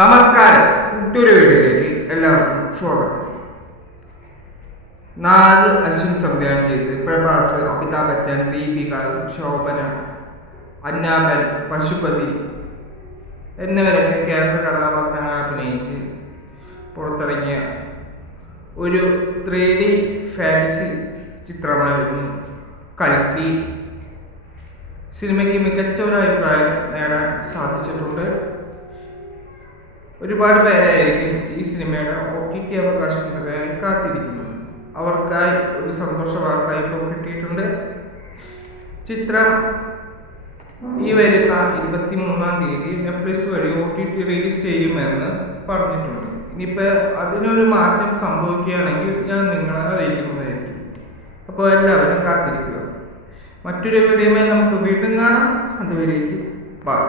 നമസ്കാരം, പുതിയൊരു വീഡിയോയിലേക്ക് എല്ലാവർക്കും സ്വാഗതം. 4 അശ്വിൻ സംവിധാനം ചെയ്ത് പ്രഭാസ്, അമിതാഭ് ബച്ചൻ, ദീപിക, ശോഭന, അന്നാബൻ, പശുപതി എന്നിവരൊക്കെ കേന്ദ്ര കഥാപാത്രങ്ങളെ അഭിനയിച്ച് പുറത്തിറങ്ങിയ ഒരു 3D ഫാന്റസി ചിത്രമായിരുന്നു കൽക്കി. സിനിമയ്ക്ക് മികച്ച ഒരു അഭിപ്രായം നേടാൻ സാധിച്ചിട്ടുണ്ട്. ഒരുപാട് പേരായിരിക്കും ഈ സിനിമയുടെ OTT അവകാശത്തിനായി കാത്തിരിക്കുന്നത്. അവർക്കായി ഒരു സന്തോഷ വാർത്ത ഇപ്പോൾ കിട്ടിയിട്ടുണ്ട്. ചിത്രം ഈ വരുന്ന 23-ാം തീയതി നെറ്റ്ഫ്ലിക്സ് വഴി OTT റിലീസ് ചെയ്യുമെന്ന് പറഞ്ഞിട്ടുണ്ട്. ഇനിയിപ്പോൾ അതിനൊരു മാറ്റം സംഭവിക്കുകയാണെങ്കിൽ ഞാൻ നിങ്ങളെ അറിയിക്കുന്നതായിരിക്കും. അപ്പോൾ എല്ലാവരും കാത്തിരിക്കുക. മറ്റൊരു വീഡിയോയുമായി നമുക്ക് വീണ്ടും കാണാം. അതുവരേക്കും ബൈ.